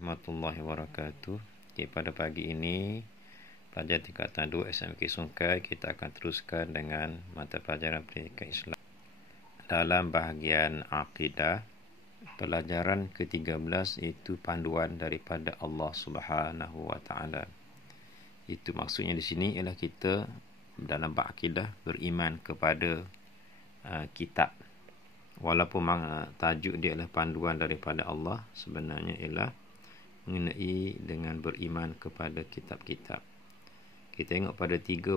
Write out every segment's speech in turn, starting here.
Warahmatullahi wabarakatuh. Okay, pada pagi ini pelajar tingkatan 2 SMK Sungai kita akan teruskan dengan mata pelajaran pendidikan Islam. Dalam bahagian akidah, pelajaran ke-13 iaitu panduan daripada Allah Subhanahu wa taala. Itu maksudnya di sini ialah kita dalam berakidah beriman kepada kitab. Walaupun tajuk dia adalah panduan daripada Allah, sebenarnya ialah mengenai dengan beriman kepada kitab-kitab. Kita tengok pada 3.7.1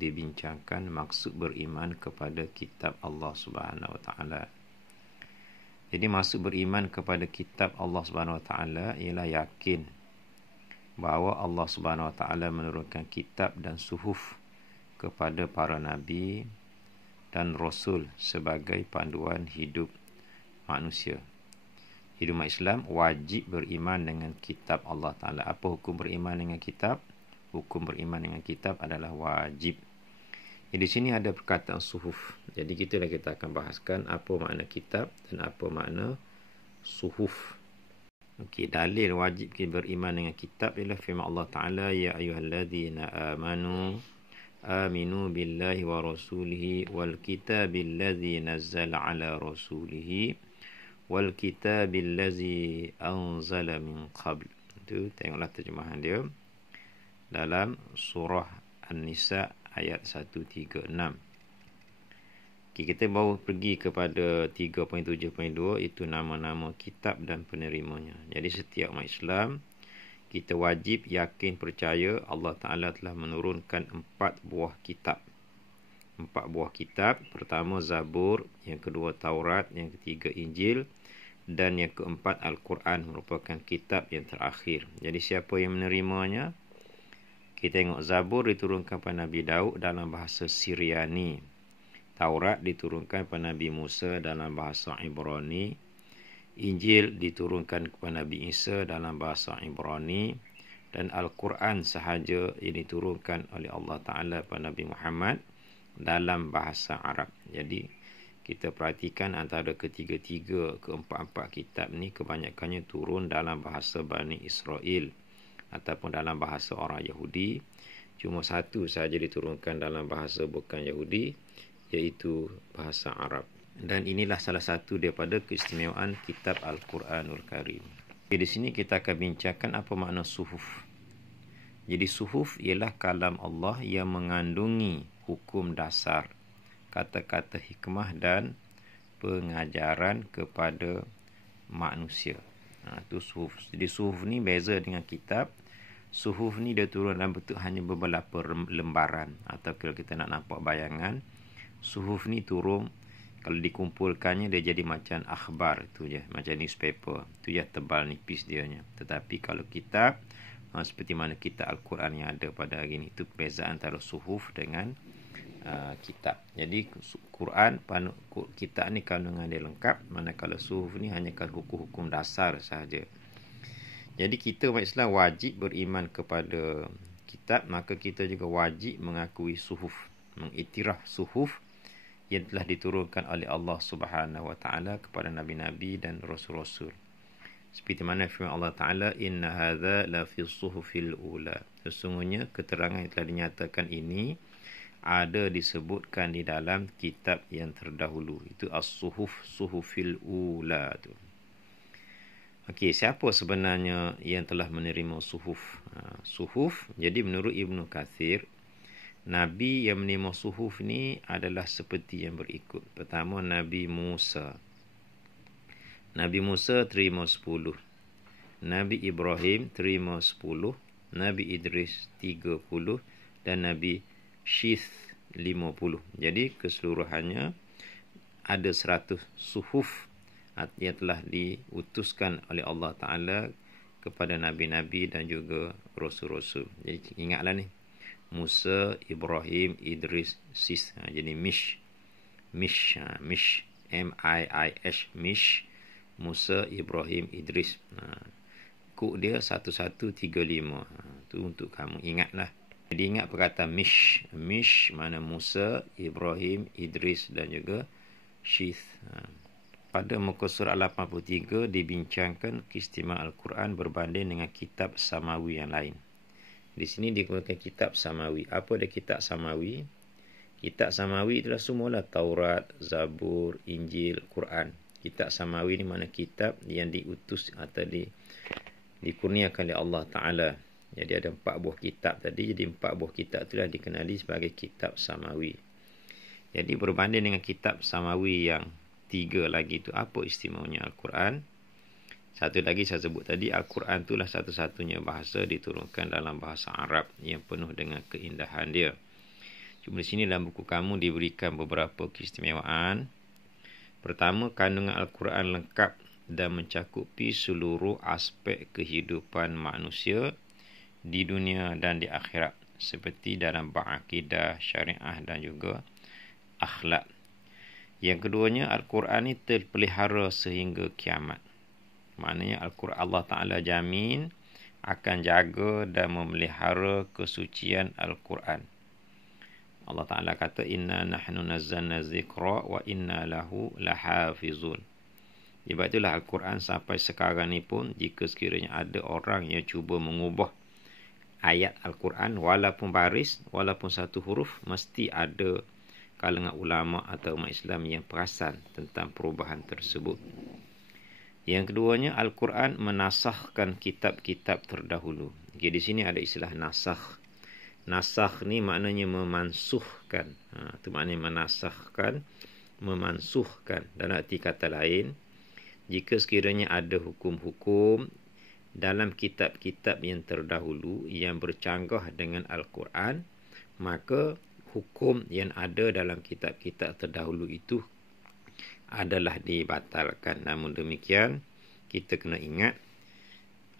dibincangkan maksud beriman kepada kitab Allah Subhanahu Wa Taala. Jadi maksud beriman kepada kitab Allah Subhanahu Wa Taala ialah yakin bahawa Allah Subhanahu Wa Taala menurunkan kitab dan suhuf kepada para nabi dan rasul sebagai panduan hidup manusia. Hidup Islam wajib beriman dengan kitab Allah Ta'ala. Apa hukum beriman dengan kitab? Hukum beriman dengan kitab adalah wajib. Jadi di sini ada perkataan suhuf. Jadi kita akan bahaskan apa makna kitab dan apa makna suhuf. Okey, dalil wajib kita beriman dengan kitab ialah firman Allah Ta'ala, ya ayyuhalladzina amanu aminu billahi wa rasulihi wal kitabil ladzi nazzala ala rasulihi wal kitabil ladzi anzala min qabl. Itu tengoklah terjemahan dia dalam surah An-Nisa ayat 136. Okay, kita baru pergi kepada 3.7.2 itu nama-nama kitab dan penerimanya. Jadi setiap umat Islam kita wajib yakin percaya Allah Ta'ala telah menurunkan 4 buah kitab. 4 buah kitab. Pertama Zabur, yang kedua Taurat, yang ketiga Injil, dan yang keempat Al-Quran merupakan kitab yang terakhir. Jadi siapa yang menerimanya? Kita tengok Zabur diturunkan kepada Nabi Daud dalam bahasa Syriani. Taurat diturunkan kepada Nabi Musa dalam bahasa Ibrani. Injil diturunkan kepada Nabi Isa dalam bahasa Ibrani, dan Al-Quran sahaja yang diturunkan oleh Allah Ta'ala kepada Nabi Muhammad dalam bahasa Arab. Jadi kita perhatikan antara ketiga-tiga, keempat-empat kitab ni kebanyakannya turun dalam bahasa Bani Israel ataupun dalam bahasa orang Yahudi. Cuma satu sahaja diturunkan dalam bahasa bukan Yahudi, iaitu bahasa Arab. Dan inilah salah satu daripada keistimewaan kitab Al-Quranul Karim. Di sini kita akan bincangkan apa makna suhuf. Jadi suhuf ialah kalam Allah yang mengandungi hukum dasar, kata-kata hikmah dan pengajaran kepada manusia. Itu suhuf. Jadi suhuf ni beza dengan kitab. Suhuf ni dia turun dalam bentuk hanya beberapa lembaran, atau kalau kita nak nampak bayangan, suhuf ni turun, kalau dikumpulkannya dia jadi macam akhbar, itu je, macam newspaper. Itu je tebal nipis dianya. Tetapi kalau kitab, seperti mana kitab Al-Quran yang ada pada hari ini, itu perbezaan antara suhuf dengan kitab. Jadi Quran, kitab ni kandungan dia lengkap, manakala suhuf ni hanya hukum-hukum dasar sahaja. Jadi kita umat Islam wajib beriman kepada kitab, maka kita juga wajib mengakui suhuf, mengiktiraf suhuf yang telah diturunkan oleh Allah Subhanahu Wa Taala kepada nabi-nabi dan rasul-rasul. Seperti mana firman Allah Taala, inna hadza la fi suhufil ula. Sesungguhnya keterangan yang telah dinyatakan ini ada disebutkan di dalam kitab yang terdahulu. Itu as-suhuf, suhufil ula tu. Okey, siapa sebenarnya yang telah menerima suhuf? Suhuf, jadi menurut Ibnu Katsir, Nabi yang menerima suhuf ni adalah seperti yang berikut. Pertama, Nabi Musa. Nabi Musa terima 10. Nabi Ibrahim terima 10. Nabi Idris 30. Dan Nabi Syith 50. Jadi keseluruhannya ada 100 suhuf yang telah diutuskan oleh Allah Ta'ala kepada Nabi-Nabi dan juga Rasul-Rasul. Jadi ingatlah ni, Musa, Ibrahim, Idris, Sis. Jadi Mish, M-I-I-S, Mish, Musa, Ibrahim, Idris. Kod dia 1135. Itu untuk kamu ingatlah. Jadi ingat perkataan Mish. Mish mana Musa, Ibrahim, Idris dan juga Syith. pada muka surat 83 dibincangkan keistimewaan Al-Quran berbanding dengan kitab samawi yang lain. Di sini digunakan kitab samawi. Apa dia kitab samawi? Kitab samawi itulah semualah Taurat, Zabur, Injil, Quran. Kitab samawi ni mana kitab yang diutus atau dikurniakan oleh Allah Ta'ala. Jadi ada 4 buah kitab tadi. Jadi 4 buah kitab itulah dikenali sebagai kitab samawi. Jadi berbanding dengan kitab samawi yang 3 lagi tu, apa istimewanya Al-Quran? Satu lagi saya sebut tadi, Al-Quran itulah satu-satunya bahasa diturunkan dalam bahasa Arab yang penuh dengan keindahan dia. Cuma di sini dalam buku kamu diberikan beberapa keistimewaan. Pertama, kandungan Al-Quran lengkap dan mencakupi seluruh aspek kehidupan manusia di dunia dan di akhirat, seperti dalam bab akidah, syariah dan juga akhlak. Yang keduanya, Al-Quran ini terpelihara sehingga kiamat. Maknanya Al-Quran, Allah Ta'ala jamin akan jaga dan memelihara kesucian Al-Quran. Allah Ta'ala kata, inna nahnu nazzalna zikra wa inna lahu lahafizun. Sebab itulah Al-Quran sampai sekarang ni pun, jika sekiranya ada orang yang cuba mengubah ayat Al-Quran, walaupun baris, walaupun satu huruf, mesti ada kalangan ulama atau umat Islam yang perasan tentang perubahan tersebut. Yang keduanya, Al-Quran menasahkan kitab-kitab terdahulu. Okay, di sini ada istilah nasakh. Nasakh ni maknanya memansuhkan. Itu maknanya menasahkan, memansuhkan. Dalam arti kata lain, jika sekiranya ada hukum-hukum dalam kitab-kitab yang terdahulu yang bercanggah dengan Al-Quran, maka hukum yang ada dalam kitab-kitab terdahulu itu adalah dibatalkan. Namun demikian, kita kena ingat,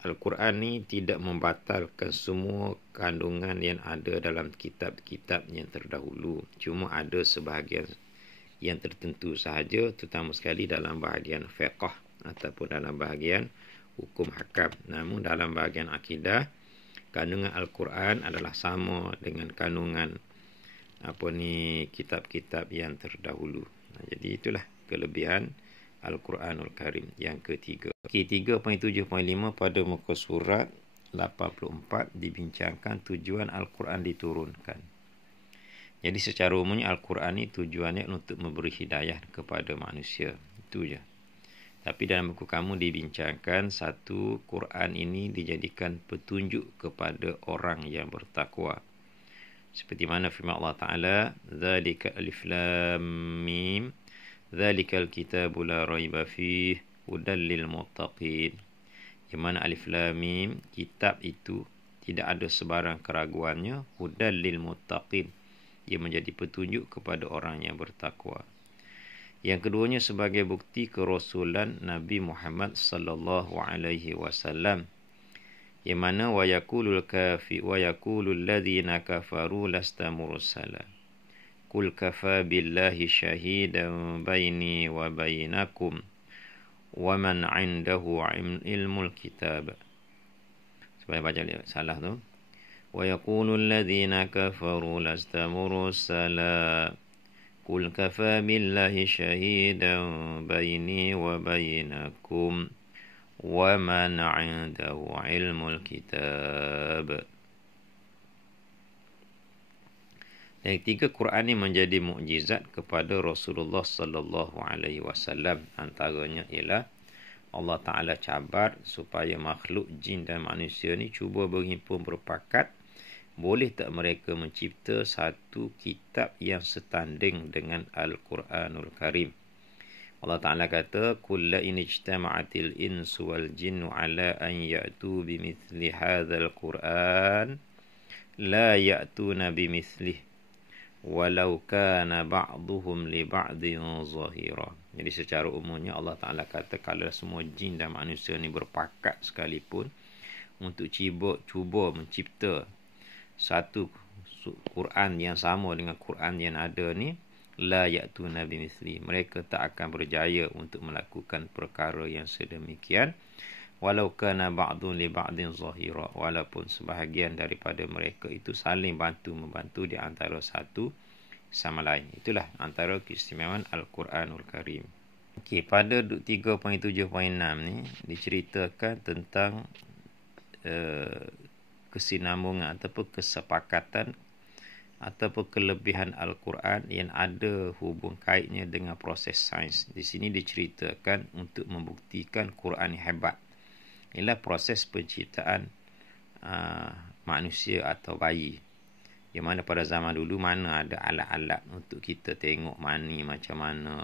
Al-Quran ni tidak membatalkan semua kandungan yang ada dalam kitab-kitab yang terdahulu. Cuma ada sebahagian yang tertentu sahaja, terutama sekali dalam bahagian fiqh ataupun dalam bahagian hukum hakam. Namun dalam bahagian akidah, kandungan Al-Quran adalah sama dengan kandungan kitab-kitab yang terdahulu. Jadi itulah kelebihan Al-Quranul Karim. Yang ketiga, 3.7.5 pada muka surat 84 dibincangkan tujuan Al-Quran diturunkan. Jadi secara umumnya Al-Quran ini tujuannya untuk memberi hidayah kepada manusia. Itu je. Tapi dalam buku kamu dibincangkan satu, Quran ini dijadikan petunjuk kepada orang yang bertakwa. Seperti mana firman Allah Ta'ala, Zalika alif lam mim, Zalikal kitabu la raiba fih, hudan lil muttaqin. Yang mana alif lam mim, kitab itu tidak ada sebarang keraguannya, hudan lil muttaqin. Ia menjadi petunjuk kepada orang yang bertakwa. Yang keduanya sebagai bukti kerasulan Nabi Muhammad sallallahu alaihi wasallam. Yang mana wa yaqulul ladzina kafaru lasta mursala. Qul kafa billahi syahidan baini wa bainakum wa man 'indahu ilmul kitab. Supaya baca salah tu. Wa yaqulul ladzina kafaru lasta mursala. Qul kafa billahi syahidan baini wa bainakum wa man 'indahu ilmul kitab. Yang ketiga, Quran ini menjadi mukjizat kepada Rasulullah sallallahu alaihi wasallam. Antaranya ialah Allah Ta'ala cabar supaya makhluk jin dan manusia ni cuba berhimpun berpakat, boleh tak mereka mencipta satu kitab yang setanding dengan Al-Quranul Karim. Allah Ta'ala kata, Qul la in ijtama'atil insu wal jinnu ala an ya'tu bimithli hadzal Qur'an la ya'tuna bimithlihi walau kana ba'duhum li ba'din zahira. Jadi secara umumnya Allah Ta'ala kata, kalau semua jin dan manusia ni berpakat sekalipun untuk cuba mencipta satu Quran yang sama dengan Quran yang ada ni, la ya'tuna bimithli, mereka tak akan berjaya untuk melakukan perkara yang sedemikian, walau kana ba'dun li ba'din zahira, walaupun sebahagian daripada mereka itu saling bantu-membantu di antara satu sama lain. Itulah antara keistimewaan Al-Quranul Karim. Okey, pada 3.7.6 ni diceritakan tentang kesinambungan ataupun kesepakatan ataupun kelebihan Al-Quran yang ada hubung kaitnya dengan proses sains. Di sini diceritakan untuk membuktikan Quran hebat. Ialah proses penciptaan manusia atau bayi. Yang mana pada zaman dulu mana ada alat-alat untuk kita tengok mani macam mana,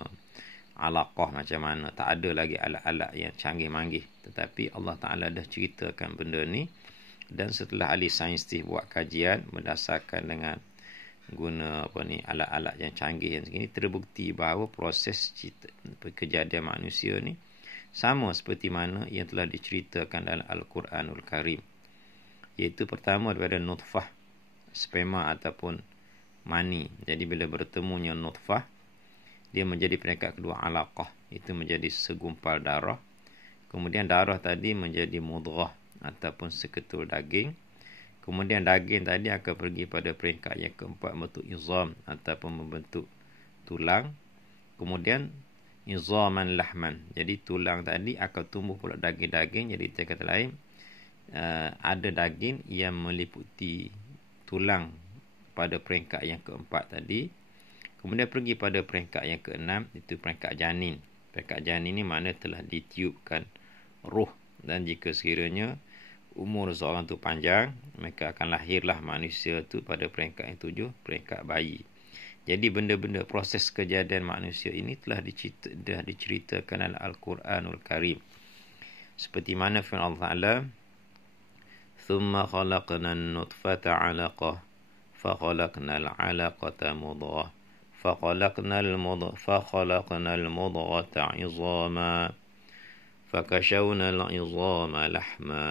alaqah macam mana. Tak ada lagi alat-alat yang canggih-manggih. Tetapi Allah Ta'ala dah ceritakan benda ni. Dan setelah ahli sains buat kajian berdasarkan dengan guna alat-alat yang canggih yang segini, terbukti bahawa proses kejadian manusia ni sama seperti mana yang telah diceritakan dalam Al-Quranul Karim. Iaitu pertama daripada nutfah, sperma ataupun mani. Jadi bila bertemunya nutfah, dia menjadi peringkat kedua alaqah, itu menjadi segumpal darah. Kemudian darah tadi menjadi mudghah ataupun seketul daging. Kemudian daging tadi akan pergi pada peringkat yang keempat, membentuk izam ataupun membentuk tulang. Kemudian izaman lahman. Jadi tulang tadi akan tumbuh pula daging-daging. Jadi kita kata lain, ada daging yang meliputi tulang pada peringkat yang keempat tadi. Kemudian pergi pada peringkat yang keenam, itu peringkat janin. Peringkat janin ni mana telah ditiupkan roh. Dan jika sekiranya umur seorang tu panjang, maka akan lahirlah manusia tu pada peringkat yang tujuh, peringkat bayi. Jadi benda-benda proses kejadian manusia ini telah diceritakan dalam Al-Quranul Karim. Seperti mana firman Allah Ta'ala, ثُمَّ خَلَقْنَا النُّطْفَةَ عَلَقَةً فَخَلَقْنَا الْعَلَقَةَ مُضْغَةً فَخَلَقْنَا الْمُضْغَةَ عِظَامًا فَكَسَوْنَا الْعِظَامَ لَحْمًا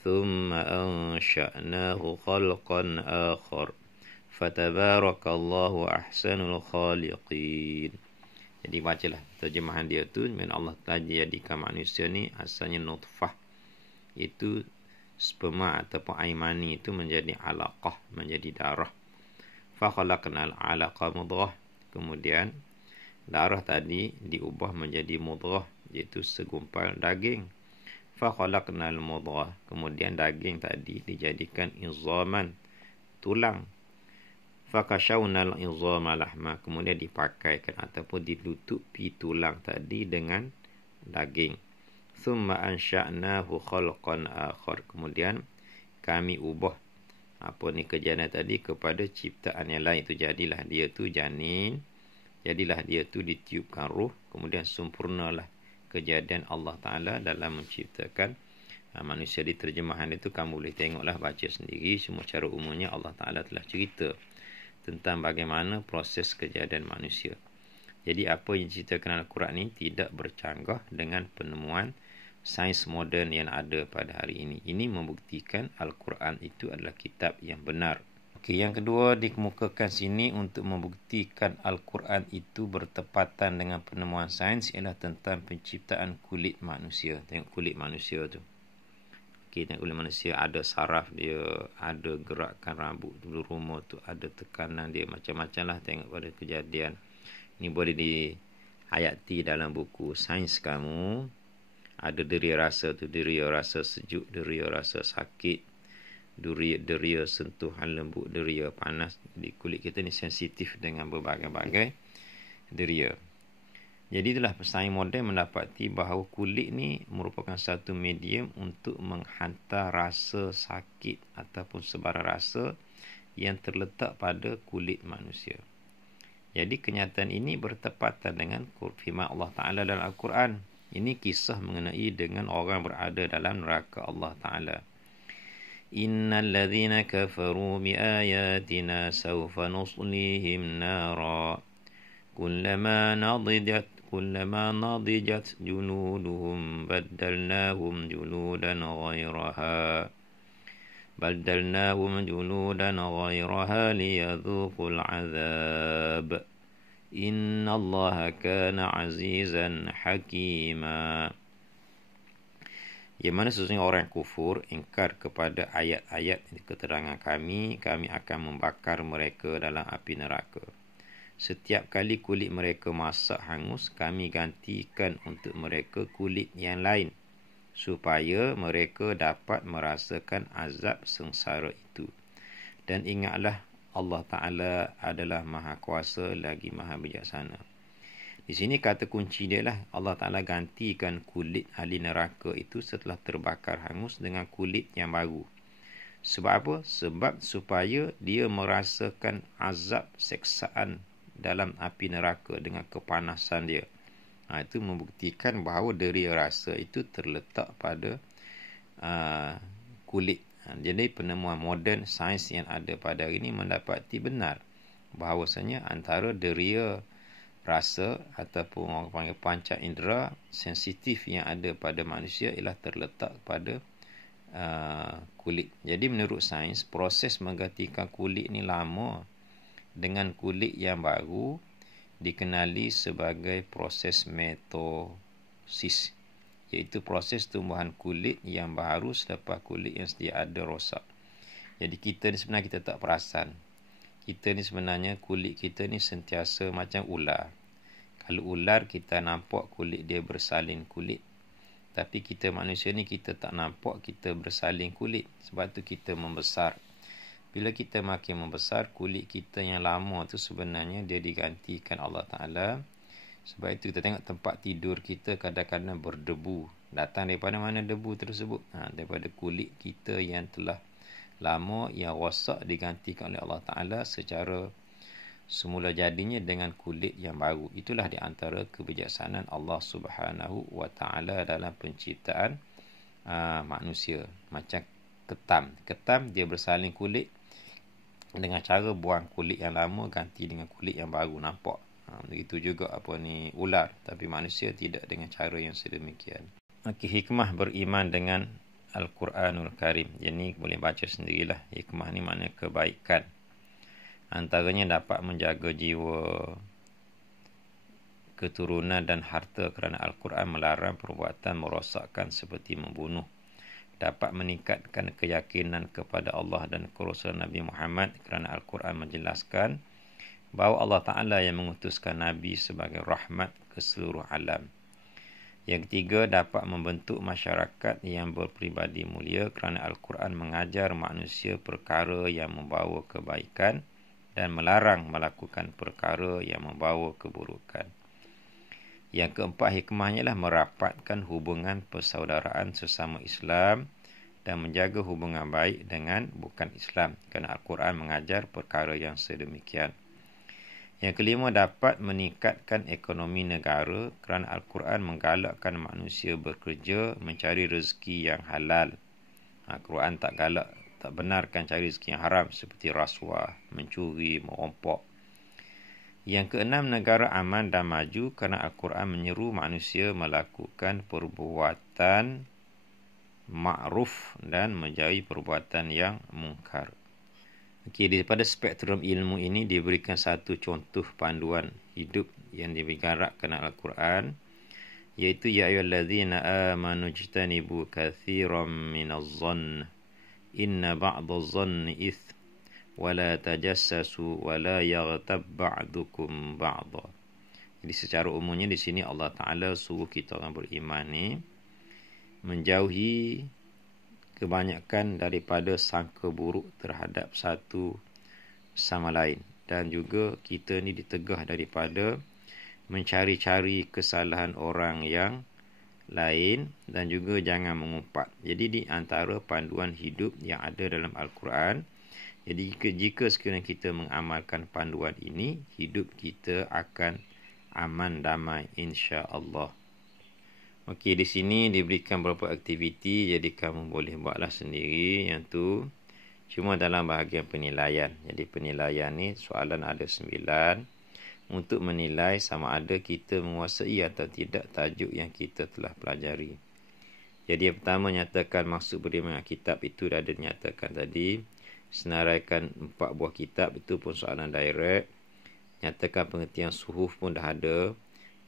ثُمَّ أَنشَأْنَاهُ خَلْقًا آخَرَ فَتَبَارَكَ اللَّهُ أَحْسَنُ الْخَالِقِينَ. Jadi bacalah terjemahan dia tu. Allah telah jadikan manusia ni asalnya nutfah, itu sperma ataupun air mani, itu menjadi alaqah, menjadi darah. فَخَلَقْنَا الْعَلَقَةَ مُضْغَةً. Kemudian darah tadi diubah menjadi mudghah, iaitu segumpal daging. فَخَلَقْنَا الْمُضْغَةَ. Kemudian daging tadi dijadikan izaman, tulang. فَكَسَوْنَا الْعِظَامَ لَحْمًا. Kemudian dipakaikan ataupun dilutupi tulang tadi dengan daging. ثُمَّ أَنْشَأْنَاهُ خَلْقًا آخَرَ. Kemudian kami ubah kejadian tadi kepada ciptaan yang lain. Itu jadilah dia tu janin, jadilah dia tu ditiupkan roh. Kemudian sempurnalah kejadian Allah Ta'ala dalam menciptakan manusia. Di terjemahan itu kamu boleh tengoklah, baca sendiri. Semua cara umumnya Allah Ta'ala telah cerita tentang bagaimana proses kejadian manusia. Jadi apa yang diceritakan Al-Quran ini tidak bercanggah dengan penemuan sains moden yang ada pada hari ini. Ini membuktikan Al-Quran itu adalah kitab yang benar. Okey, yang kedua dikemukakan sini untuk membuktikan Al-Quran itu bertepatan dengan penemuan sains ialah tentang penciptaan kulit manusia. Tengok kulit manusia tu. Okey, tengok kulit manusia, ada saraf dia, ada gerakan rambut bulu rumah tu, ada tekanan dia, macam-macam lah tengok pada kejadian. Ini boleh dihayati dalam buku sains kamu. Ada deria rasa tu, deria rasa sejuk, deria rasa sakit, deria sentuhan lembut, deria panas. Jadi kulit kita ni sensitif dengan berbagai-bagai deria. Jadi itulah sains moden mendapati bahawa kulit ni merupakan satu medium untuk menghantar rasa sakit ataupun sebarang rasa yang terletak pada kulit manusia. Jadi kenyataan ini bertepatan dengan firman Allah Ta'ala dalam Al-Quran. Ini kisah mengenai dengan orang berada dalam neraka Allah Ta'ala. Innal ladzina kafaru bi ayatina sawfa nuslihim nara kullama nadijat juluduhum baddalnahum juludan ghayraha liyadhuqul azab. Inna Allah kana azizan hakima. Yang mana sesungguhnya orang kufur ingkar kepada ayat-ayat keterangan kami akan membakar mereka dalam api neraka. Setiap kali kulit mereka masak hangus, kami gantikan untuk mereka kulit yang lain, supaya mereka dapat merasakan azab sengsara itu. Dan ingatlah, Allah Ta'ala adalah Maha Kuasa lagi Maha Bijaksana. Di sini kata kunci dia lah, Allah Ta'ala gantikan kulit ahli neraka itu setelah terbakar hangus dengan kulit yang baru. Sebab apa? Sebab supaya dia merasakan azab seksaan dalam api neraka dengan kepanasan dia. Itu membuktikan bahawa deria rasa itu terletak pada kulit. Jadi penemuan moden sains yang ada pada hari ini mendapati benar bahawasanya antara deria rasa ataupun orang panggil panca indera sensitif yang ada pada manusia ialah terletak pada kulit. Jadi menurut sains, proses menggantikan kulit ni lama dengan kulit yang baru dikenali sebagai proses mitosis, iaitu proses tumbuhan kulit yang baru selepas kulit yang sedia ada rosak. Jadi kita ni sebenarnya kita tak perasan. Kita ni sebenarnya kulit kita ni sentiasa macam ular. Kalau ular kita nampak kulit dia bersalin kulit. Tapi kita manusia ni kita tak nampak kita bersalin kulit. Sebab tu kita membesar. Bila kita makin membesar, kulit kita yang lama tu sebenarnya dia digantikan Allah Ta'ala. Sebab itu kita tengok tempat tidur kita kadang-kadang berdebu. Datang daripada mana debu tersebut? Daripada kulit kita yang telah lama, yang rosak, digantikan oleh Allah Ta'ala secara semula jadinya dengan kulit yang baru. Itulah di antara kebijaksanaan Allah Subhanahu wa Ta'ala dalam penciptaan manusia. Macam ketam. Ketam dia bersalin kulit dengan cara buang kulit yang lama ganti dengan kulit yang baru, nampak. Begitu juga ular, tapi manusia tidak dengan cara yang sedemikian. Hikmah beriman dengan Al-Quranul Karim. Jadi boleh baca sendirilah. Hikmah ni maknanya kebaikan. Antaranya dapat menjaga jiwa, keturunan dan harta kerana Al-Quran melarang perbuatan merosakkan seperti membunuh. Dapat meningkatkan keyakinan kepada Allah dan kerasulan Nabi Muhammad kerana Al-Quran menjelaskan bahawa Allah Ta'ala yang mengutuskan Nabi sebagai rahmat ke seluruh alam. Yang ketiga, dapat membentuk masyarakat yang berpribadi mulia kerana Al-Quran mengajar manusia perkara yang membawa kebaikan dan melarang melakukan perkara yang membawa keburukan. Yang keempat, hikmahnya lah merapatkan hubungan persaudaraan sesama Islam dan menjaga hubungan baik dengan bukan Islam kerana Al-Quran mengajar perkara yang sedemikian. Yang kelima, dapat meningkatkan ekonomi negara kerana Al-Quran menggalakkan manusia bekerja mencari rezeki yang halal. Al-Quran tak galak, tak benarkan cari rezeki yang haram seperti rasuah, mencuri, merompok. Yang keenam, negara aman dan maju kerana Al-Quran menyeru manusia melakukan perbuatan ma'ruf dan menjauhi perbuatan yang mungkar. Daripada spektrum ilmu ini diberikan satu contoh panduan hidup yang diberikan kerana Al-Quran, iaitu ya ayyuhallazina amanu ijtanibu katsiran minadh-dhann inna ba'dadh-dhanni itsm wala tajassasu wala yaghtab ba'dukum ba'dha. Jadi secara umumnya di sini Allah Ta'ala suruh kita orang beriman ni menjauhi kebanyakan daripada sangka buruk terhadap satu sama lain, dan juga kita ni ditegah daripada mencari-cari kesalahan orang yang lain dan juga jangan mengumpat. Jadi di antara panduan hidup yang ada dalam Al-Quran, jadi jika sekiranya kita mengamalkan panduan ini, hidup kita akan aman damai insya-Allah. Okey, di sini diberikan beberapa aktiviti, jadi kamu boleh buatlah sendiri. Yang tu cuma dalam bahagian penilaian. Jadi penilaian ni soalan ada 9 untuk menilai sama ada kita menguasai atau tidak tajuk yang kita telah pelajari. Jadi yang pertama, nyatakan maksud beriman dengan kitab, itu dah ada dinyatakan tadi. Senaraikan 4 buah kitab, itu pun soalan direct. Nyatakan pengertian suhuf pun dah ada.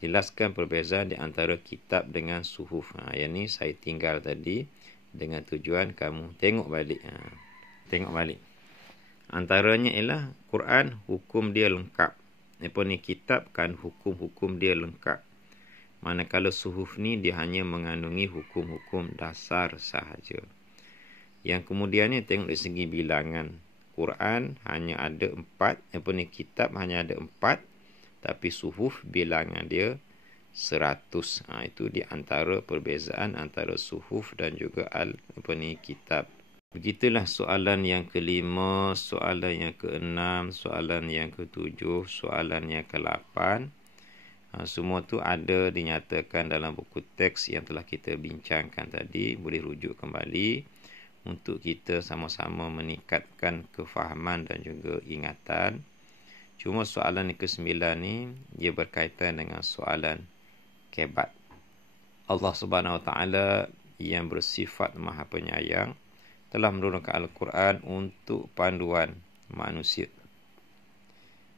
Jelaskan perbezaan di antara kitab dengan suhuf. Yang ni saya tinggal tadi dengan tujuan kamu tengok balik. Tengok balik. Antaranya ialah Quran, hukum dia lengkap. kitab kan hukum-hukum dia lengkap. Manakala suhuf ni dia hanya mengandungi hukum-hukum dasar sahaja. Yang kemudiannya tengok dari segi bilangan. Quran hanya ada 4, kitab hanya ada 4, tapi suhuf bilangan dia 100. Itu di antara perbezaan antara suhuf dan juga kitab. Begitulah soalan yang kelima, soalan yang keenam, soalan yang ketujuh, soalan yang ke-8. Semua tu ada dinyatakan dalam buku teks yang telah kita bincangkan tadi. Boleh rujuk kembali untuk kita sama-sama meningkatkan kefahaman dan juga ingatan. Cuma soalan yang ke-9 ni, dia berkaitan dengan soalan kebat. Allah Subhanahu Wa Taala yang bersifat Maha Penyayang telah menurunkan Al-Quran untuk panduan manusia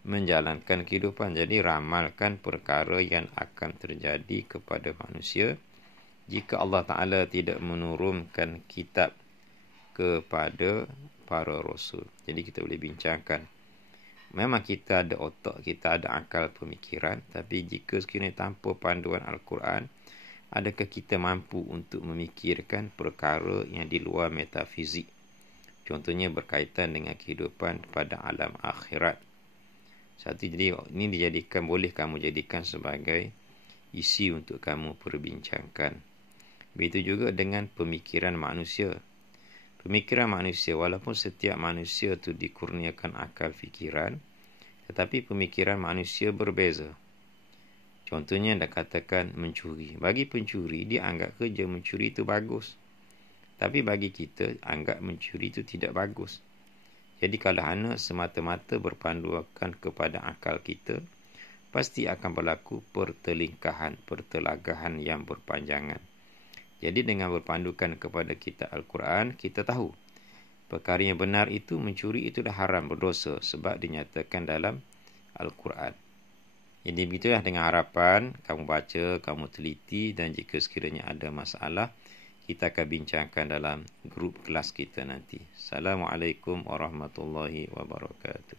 menjalankan kehidupan. Jadi ramalkan perkara yang akan terjadi kepada manusia jika Allah Ta'ala tidak menurunkan kitab kepada para rasul. Jadi kita boleh bincangkan. Memang kita ada otak, kita ada akal pemikiran, tapi jika sekiranya tanpa panduan Al-Quran, adakah kita mampu untuk memikirkan perkara yang di luar metafizik? Contohnya berkaitan dengan kehidupan pada alam akhirat. Jadi ini boleh kamu jadikan sebagai isi untuk kamu perbincangkan. Begitu juga dengan pemikiran manusia. Pemikiran manusia, walaupun setiap manusia itu dikurniakan akal fikiran, tetapi pemikiran manusia berbeza. Contohnya dah katakan mencuri. Bagi pencuri, dia anggap kerja mencuri itu bagus. Tapi bagi kita, anggap mencuri itu tidak bagus. Jadi kalau hanya semata-mata berpandukan kepada akal kita, pasti akan berlaku pertelagahan yang berpanjangan. Jadi dengan berpandukan kepada kitab Al-Quran, kita tahu perkara yang benar itu, mencuri itu dah haram, berdosa, sebab dinyatakan dalam Al-Quran. Jadi begitulah, dengan harapan kamu baca, kamu teliti, dan jika sekiranya ada masalah, kita akan bincangkan dalam grup kelas kita nanti. Assalamualaikum warahmatullahi wabarakatuh.